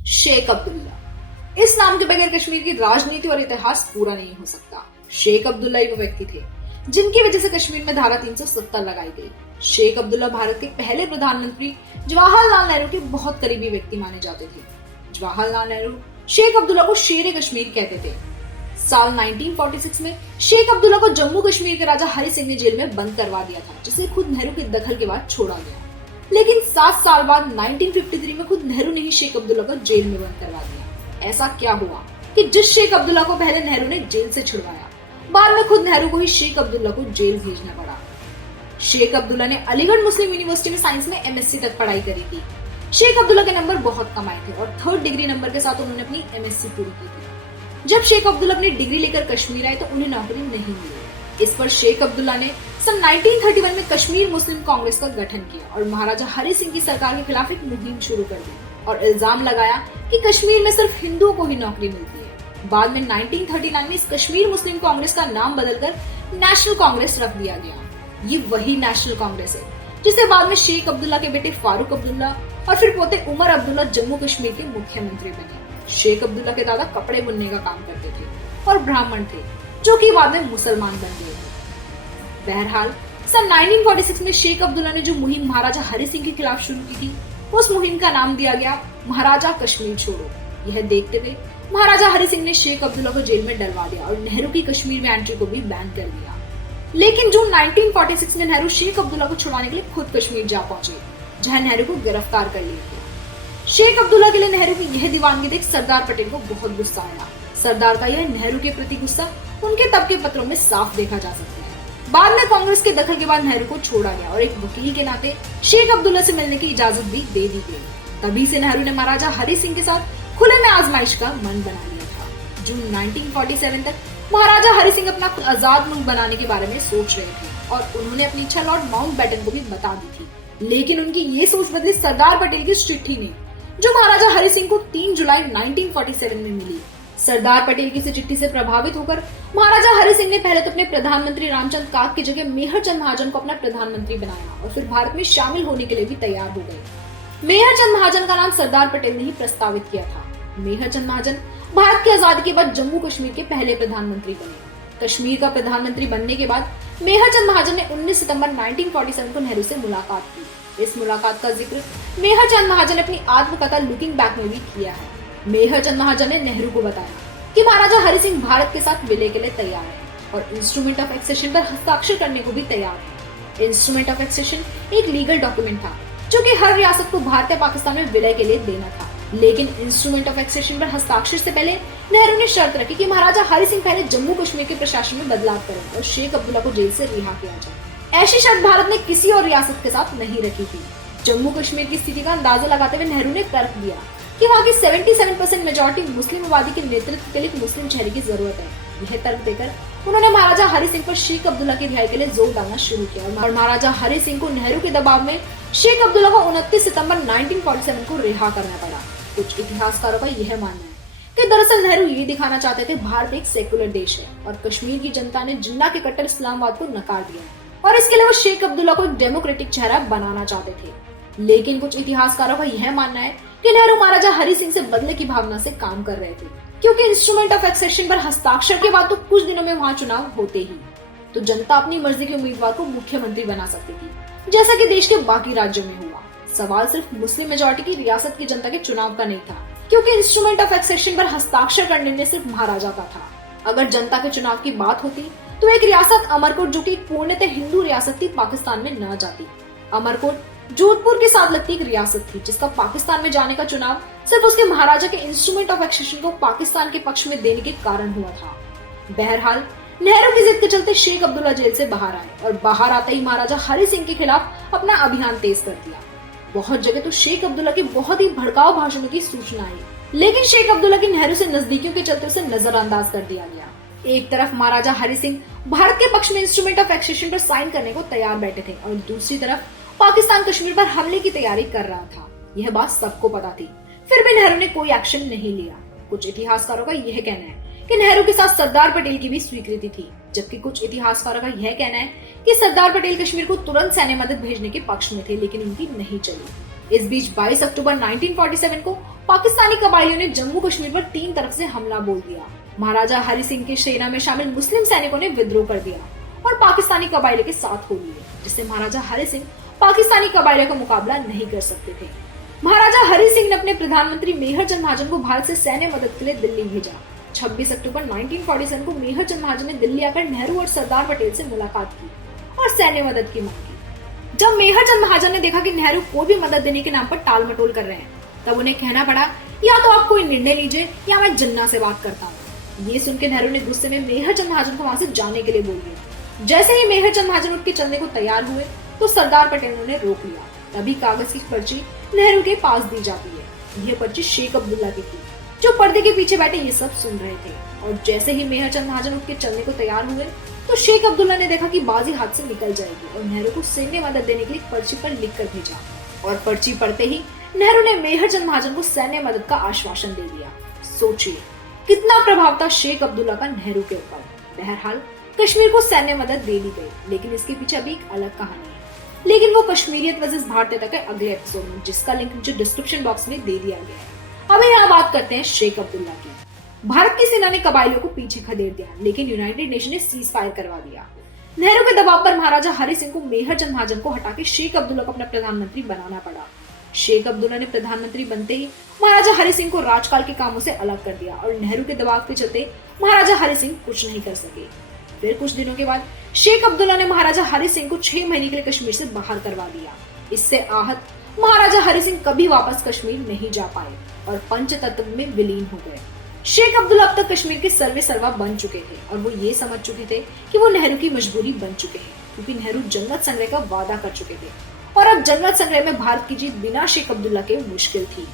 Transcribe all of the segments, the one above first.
शेख अब्दुल्ला। इस नाम के बगैर कश्मीर की राजनीति और इतिहास पूरा नहीं हो सकता। शेख अब्दुल्ला ही वो व्यक्ति थे जिनकी वजह से कश्मीर में धारा 370 लगाई गई। शेख अब्दुल्ला भारत के पहले प्रधानमंत्री जवाहरलाल नेहरू के बहुत करीबी व्यक्ति माने जाते थे। जवाहरलाल नेहरू शेख अब्दुल्ला को शेर कश्मीर कहते थे। साल 1946 में शेख अब्दुल्ला को जम्मू कश्मीर के राजा हरि सिंह ने जेल में बंद करवा दिया था, जिसे खुद नेहरू के दखल के बाद छोड़ा गया। लेकिन 7 साल बाद 1953 में खुद नेहरू ने ही शेख अब्दुल्ला को जेल में बंद करवा दिया। ऐसा क्या हुआ कि जिस शेख अब्दुल्ला को पहले नेहरू ने जेल से छुड़वाया, बाद में खुद नेहरू को ही शेख अब्दुल्ला को जेल भेजना पड़ा। शेख अब्दुल्ला ने अलीगढ़ मुस्लिम यूनिवर्सिटी में साइंस में एमएससी तक पढ़ाई करी थी। शेख अब्दुल्ला के नंबर बहुत कम आए थे और 3rd डिग्री नंबर के साथ उन्होंने अपनी एमएससी पूरी की थी। जब शेख अब्दुल्ला अपनी डिग्री लेकर कश्मीर आए तो उन्हें नौकरी नहीं मिली। इस पर शेख अब्दुल्ला ने सन 1931 में कश्मीर मुस्लिम कांग्रेस का गठन किया और महाराजा हरि सिंह की सरकार के खिलाफ एक मुहिम शुरू कर दी और इल्जाम लगाया कि कश्मीर में सिर्फ हिंदुओं को ही नौकरी मिलती है। बाद में 1939 में इस कश्मीर मुस्लिम कांग्रेस का नाम बदलकर नेशनल कांग्रेस रख दिया गया। ये वही नेशनल कांग्रेस है जिसे बाद में शेख अब्दुल्ला के बेटे फारूक अब्दुल्ला और फिर पोते उमर अब्दुल्ला जम्मू कश्मीर के मुख्यमंत्री बने। शेख अब्दुल्ला के दादा कपड़े बुनने का काम करते थे और ब्राह्मण थे, जो कि बाद में मुसलमान बन गए थे। बहरहाल सन 1946 में शेख अब्दुल्ला ने जो मुहिम महाराजा हरि सिंह के खिलाफ शुरू की थी, उस मुहिम का नाम दिया गया महाराजा कश्मीर छोड़ो। यह देखते हुए महाराजा हरि सिंह ने शेख अब्दुल्ला को जेल में डलवा दिया और नेहरू की कश्मीर में एंट्री को भी बैन कर दिया। लेकिन जून 1946 में नेहरू शेख अब्दुल्ला को छुड़ाने के लिए खुद कश्मीर जा पहुंचे, जहां नेहरू को गिरफ्तार कर लिया गया। शेख अब्दुल्ला के लिए नेहरू की यह दीवानगी देख सरदार पटेल को बहुत गुस्सा आया। सरदार का यह नेहरू के प्रति गुस्सा उनके तब के पत्रों में साफ देखा जा सकता है। बाद में कांग्रेस के दखल के बाद नेहरू को छोड़ा गया और एक वकील के नाते शेख अब्दुल्ला से मिलने की इजाजत भी दे दी गई। तभी से नेहरू ने महाराजा हरि सिंह के साथ खुले में आजमाइश का मन बना लिया था। जून 1947 तक महाराजा हरि सिंह अपना आजाद मुल्क बनाने के बारे में सोच रहे थे और उन्होंने अपनी इच्छा लॉर्ड माउंटबेटन को भी बता दी थी। लेकिन उनकी ये सोच बदली सरदार पटेल की चिट्ठी ने, जो महाराजा हरि सिंह को 3 जुलाई 1947 में मिली। सरदार पटेल की चिट्ठी से प्रभावित होकर महाराजा हरि सिंह ने पहले तो अपने प्रधानमंत्री रामचंद्र काक की जगह मेहर चंद महाजन को अपना प्रधानमंत्री बनाया और फिर भारत में शामिल होने के लिए भी तैयार हो गए। मेहर चंद महाजन का नाम सरदार पटेल ने ही प्रस्तावित किया था। मेहर चंद महाजन भारत की आजादी के बाद जम्मू कश्मीर के पहले प्रधानमंत्री बने। कश्मीर का प्रधानमंत्री बनने के बाद मेहर चंद महाजन ने 19 सितंबर 1947 को नेहरू से मुलाकात की। इस मुलाकात का जिक्र मेहर चंद महाजन ने अपनी आत्मकथा लुकिंग बैक में भी किया है। मेहर चंद महाजन ने नेहरू को बताया कि महाराजा हरि सिंह भारत के साथ विलय के लिए तैयार है और इंस्ट्रूमेंट ऑफ एक्सेशन पर हस्ताक्षर करने को भी तैयार है। इंस्ट्रूमेंट ऑफ एक्सेशन एक लीगल डॉक्यूमेंट था जो कि हर रियासत को भारत या पाकिस्तान में विलय के लिए देना था। लेकिन इंस्ट्रूमेंट ऑफ एक्सेशन पर हस्ताक्षर से पहले नेहरू ने शर्त रखी कि महाराजा हरि सिंह पहले जम्मू कश्मीर के प्रशासन में बदलाव करें और शेख अब्दुल्ला को जेल से रिहा किया जाए। ऐसी शर्त भारत ने किसी और रियासत के साथ नहीं रखी थी। जम्मू कश्मीर की स्थिति का अंदाजा लगाते हुए नेहरू ने तर्क दिया कि वहाँ की 77% मेजॉरिटी मुस्लिम आबादी के नेतृत्व के लिए मुस्लिम चेहरे की जरूरत है। यह तर्क देकर उन्होंने महाराजा हरि सिंह पर शेख अब्दुल्ला की रिहाई के लिए जोर डालना शुरू किया और महाराजा हरि सिंह को नेहरू के दबाव में शेख अब्दुल्ला को 29 सितंबर 1947 को रिहा करना पड़ा। कुछ इतिहासकारों का यह मानना है कि दरअसल नेहरू ये दिखाना चाहते थे भारत एक सेकुलर देश है और कश्मीर की जनता ने जिन्ना के कट्टर इस्लामवाद को नकार दिया और इसके लिए वो शेख अब्दुल्ला को एक डेमोक्रेटिक चेहरा बनाना चाहते थे। लेकिन कुछ इतिहासकारों का यह मानना है कि नेहरू महाराजा हरि सिंह से बदले की भावना से काम कर रहे थे, क्योंकि इंस्ट्रूमेंट ऑफ एक्सेशन पर हस्ताक्षर के बाद तो कुछ दिनों में वहाँ चुनाव होते ही, तो जनता अपनी मर्जी के उम्मीदवार को मुख्यमंत्री बना सकती थी, जैसा कि देश के बाकी राज्यों में हुआ। सवाल सिर्फ मुस्लिम मेजॉरिटी की रियासत की जनता के चुनाव का नहीं था, क्योंकि इंस्ट्रूमेंट ऑफ एक्सेशन पर हस्ताक्षर का निर्णय सिर्फ महाराजा का था। अगर जनता के चुनाव की बात होती तो एक रियासत अमरकोट, जो कि पूर्णतः हिंदू रियासत थी, पाकिस्तान में न जाती। अमरकोट जोधपुर के साथ लगती एक रियासत थी जिसका पाकिस्तान में जाने का चुनाव सिर्फ उसके महाराजा के इंस्ट्रूमेंट ऑफ एक्सेशन को पाकिस्तान के पक्ष में देने के कारण हुआ था। बहरहाल नेहरू की जिद के चलते शेख अब्दुल्ला जेल से बाहर आए और बाहर आते ही महाराजा हरि सिंह के खिलाफ अपना अभियान तेज कर दिया। बहुत जगह तो शेख अब्दुल्ला की बहुत ही भड़काऊ भाषणों की सूचना आई, लेकिन शेख अब्दुल्ला की नेहरू से नजदीकियों के चलते उसे नजरअंदाज कर दिया गया। एक तरफ महाराजा हरि सिंह भारत के पक्ष में इंस्ट्रूमेंट ऑफ एक्सेशन पर साइन करने को तैयार बैठे थे और दूसरी तरफ पाकिस्तान कश्मीर पर हमले की तैयारी कर रहा था। यह बात सबको पता थी, फिर भी नेहरू ने कोई एक्शन नहीं लिया। कुछ इतिहासकारों का यह कहना है कि नेहरू के साथ सरदार पटेल की भी स्वीकृति थी, जबकि कुछ इतिहासकारों का यह कहना है कि सरदार पटेल कश्मीर को तुरंत सैन्य मदद भेजने के पक्ष में थे, लेकिन उनकी नहीं चली। इस बीच 22 अक्टूबर 1947 को पाकिस्तानी कबायलियों ने जम्मू कश्मीर पर 3 तरफ से हमला बोल दिया। महाराजा हरि सिंह की सेना में शामिल मुस्लिम सैनिकों ने विद्रोह कर दिया और पाकिस्तानी कबायले के साथ हो लिए, जिससे महाराजा हरि सिंह पाकिस्तानी कबायले का मुकाबला नहीं कर सकते थे। महाराजा हरि सिंह ने अपने प्रधानमंत्री मेजर चंद महाजन को भारत से सैन्य मदद के लिए दिल्ली भेजा। 26 अक्टूबर 1947 को मेजर चंद महाजन ने दिल्ली आकर नेहरू और सरदार पटेल से मुलाकात की और सैन्य मदद की मांग की। जब मेजर चंद महाजन ने देखा कि नेहरू कोई भी मदद देने के नाम पर टाल मटोल कर रहे हैं, तब उन्हें कहना पड़ा, या तो आप कोई निर्णय लीजिए या मैं जिन्ना से बात करता हूँ। ये सुनकर नेहरू ने गुस्से में मेजर चंद महाजन को वहां से जाने के लिए बोल दिया। जैसे ही मेजर चंद महाजन उठ के चलने को तैयार हुए तो सरदार पटेल ने उन्हें रोक लिया। तभी कागज की पर्ची नेहरू के पास दी जाती है। यह पर्ची शेख अब्दुल्ला की थी, जो पर्दे के पीछे बैठे ये सब सुन रहे थे। और जैसे ही मेजर चंद महाजन उठ के चलने को तैयार हुए तो शेख अब्दुल्ला ने देखा कि बाजी हाथ से निकल जाएगी और नेहरू को सैन्य मदद देने के लिए पर्ची पर लिख कर भेजा। और पर्ची पढ़ते ही नेहरू ने मेजर चंद महाजन को सैन्य मदद का आश्वासन दे दिया। सोचिए कितना प्रभाव था शेख अब्दुल्ला का नेहरू के ऊपर। बहरहाल कश्मीर को सैन्य मदद दे दी गई, लेकिन इसके पीछे अभी एक अलग कहानी है। लेकिन वो कश्मीरियत वर्सेस भारतीयता के अगले एपिसोड में, जिसका लिंक मुझे डिस्क्रिप्शन बॉक्स में दे दिया गया है। अब यहाँ बात करते हैं शेख अब्दुल्ला की। भारत की सेना ने कबायलियों को पीछे खदेड़ दिया, लेकिन यूनाइटेड नेशन ने सीज फायर करवा दिया। नेहरू के दबाव पर महाराजा हरि सिंह को मेजर चंद महाजन को हटा के शेख अब्दुल्ला को अपना प्रधानमंत्री बनाना पड़ा। शेख अब्दुल्ला ने प्रधानमंत्री बनते ही महाराजा हरि सिंह को राजकाल के कामों से अलग कर दिया और नेहरू के दबाव के चलते महाराजा हरि सिंह कुछ नहीं कर सके। फिर कुछ दिनों के बाद शेख अब्दुल्ला ने महाराजा हरि सिंह को 6 महीने के लिए कश्मीर से बाहर करवा दिया। इससे आहत महाराजा हरि सिंह कभी वापस कश्मीर नहीं जा पाए और पंचतत्व में विलीन हो गए। शेख अब्दुल्ला अब तक कश्मीर के सर्वे सर्वा बन चुके थे और वो ये समझ चुके थे कि वो नेहरू की मजबूरी बन चुके हैं, क्योंकि नेहरू जनमत संग्रह का वादा कर चुके थे और अब जनमत संग्रह में भारत की जीत बिना शेख अब्दुल्ला के मुश्किल थी।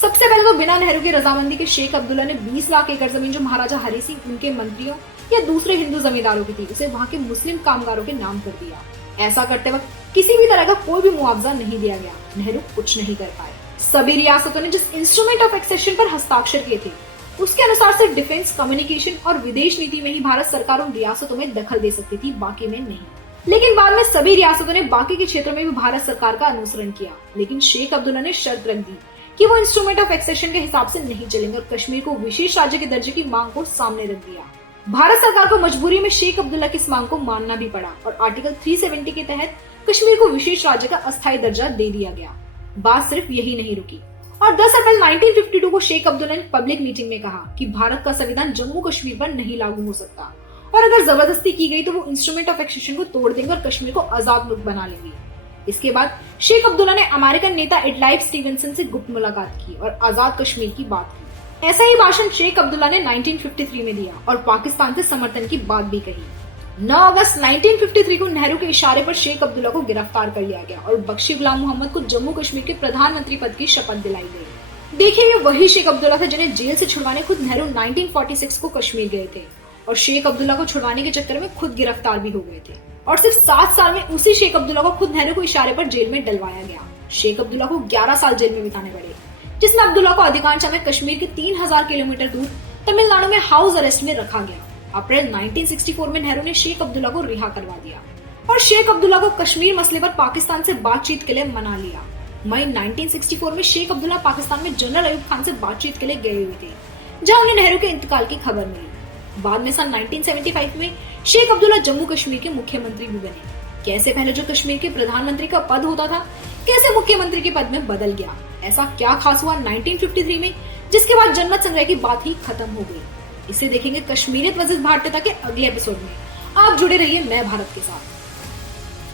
सबसे पहले तो बिना नेहरू की रजामंदी के शेख अब्दुल्ला ने 20 लाख एकड़ जमीन जो महाराजा हरि सिंह, उनके मंत्रियों या दूसरे हिंदू जमींदारों की थी, उसे वहां के मुस्लिम कामगारों के नाम कर दिया। ऐसा करते वक्त किसी भी तरह का कोई भी मुआवजा नहीं दिया गया। नेहरू कुछ नहीं कर पाए। सभी रियासतों ने जिस इंस्ट्रूमेंट ऑफ एक्सेशन पर हस्ताक्षर किए थे, उसके अनुसार सिर्फ डिफेंस, कम्युनिकेशन और विदेश नीति में ही भारत सरकार उन रियासतों में दखल दे सकती थी, बाकी में नहीं। लेकिन बाद में सभी रियासतों ने बाकी के क्षेत्रों में भी भारत सरकार का अनुसरण किया। लेकिन शेख अब्दुल्ला ने शर्त रख दी कि वो इंस्ट्रूमेंट ऑफ एक्सेशन के हिसाब से नहीं चलेंगे और कश्मीर को विशेष राज्य के दर्जे की मांग को सामने रख दिया। भारत सरकार को मजबूरी में शेख अब्दुल्ला की इस मांग को मानना भी पड़ा और आर्टिकल 370 के तहत कश्मीर को विशेष राज्य का अस्थायी दर्जा दे दिया गया। बात सिर्फ यही नहीं रुकी और 10 अप्रैल 1952 को शेख अब्दुल्ला ने पब्लिक मीटिंग में कहा कि भारत का संविधान जम्मू कश्मीर पर नहीं लागू हो सकता और अगर जबरदस्ती की गई तो वो इंस्ट्रूमेंट ऑफ एक्सेशन को तोड़ देंगे और कश्मीर को आजाद मुल्क बना लेंगे। इसके बाद शेख अब्दुल्ला ने अमेरिकन नेता एडलाइव स्टीवेंसन से गुप्त मुलाकात की और आजाद कश्मीर की बात की। ऐसा ही भाषण शेख अब्दुल्ला ने 1953 में दिया और पाकिस्तान से समर्थन की बात भी कही। 9 अगस्त 1953 को नेहरू के इशारे पर शेख अब्दुल्ला को गिरफ्तार कर लिया गया और बख्शी गुलाम मोहम्मद को जम्मू कश्मीर के प्रधानमंत्री पद की शपथ दिलाई गई। देखिए, ये वही शेख अब्दुल्ला था जिन्हें जेल से छुड़वाने खुद नेहरू 1946 को कश्मीर गए थे और शेख अब्दुल्ला को छुड़वाने के चक्कर में खुद गिरफ्तार भी हो गए थे और सिर्फ 7 साल में उसी शेख अब्दुल्ला को खुद नेहरू को इशारे पर जेल में डलवाया गया। शेख अब्दुल्ला को 11 साल जेल में बिताने पड़े, जिसमें अब्दुल्ला को अधिकांश समय कश्मीर के 3000 किलोमीटर दूर तमिलनाडु में हाउस अरेस्ट में रखा गया। अप्रैल 1964 में नेहरू ने शेख अब्दुल्ला को रिहा करवा दिया और शेख अब्दुल्ला को कश्मीर मसले पर पाकिस्तान से बातचीत के लिए मना लिया। मई 1964 में शेख अब्दुल्ला पाकिस्तान में जनरल अयूब खान से बातचीत के लिए गए हुए थे, जहां उन्हें नेहरू के इंतकाल की खबर मिली। बाद में सन 1975 में शेख अब्दुल्ला जम्मू कश्मीर के मुख्यमंत्री भी बने। कैसे पहले जो कश्मीर के प्रधानमंत्री का पद होता था, कैसे मुख्यमंत्री के पद में बदल गया। ऐसा क्या खास हुआ 1953 में, जिसके बाद जनमत संग्रह की बात ही खत्म हो गई। इसे देखेंगे कश्मीरियत वर्सेस भारतीयता के अगले एपिसोड में। आप जुड़े रहिए मैं भारत के साथ।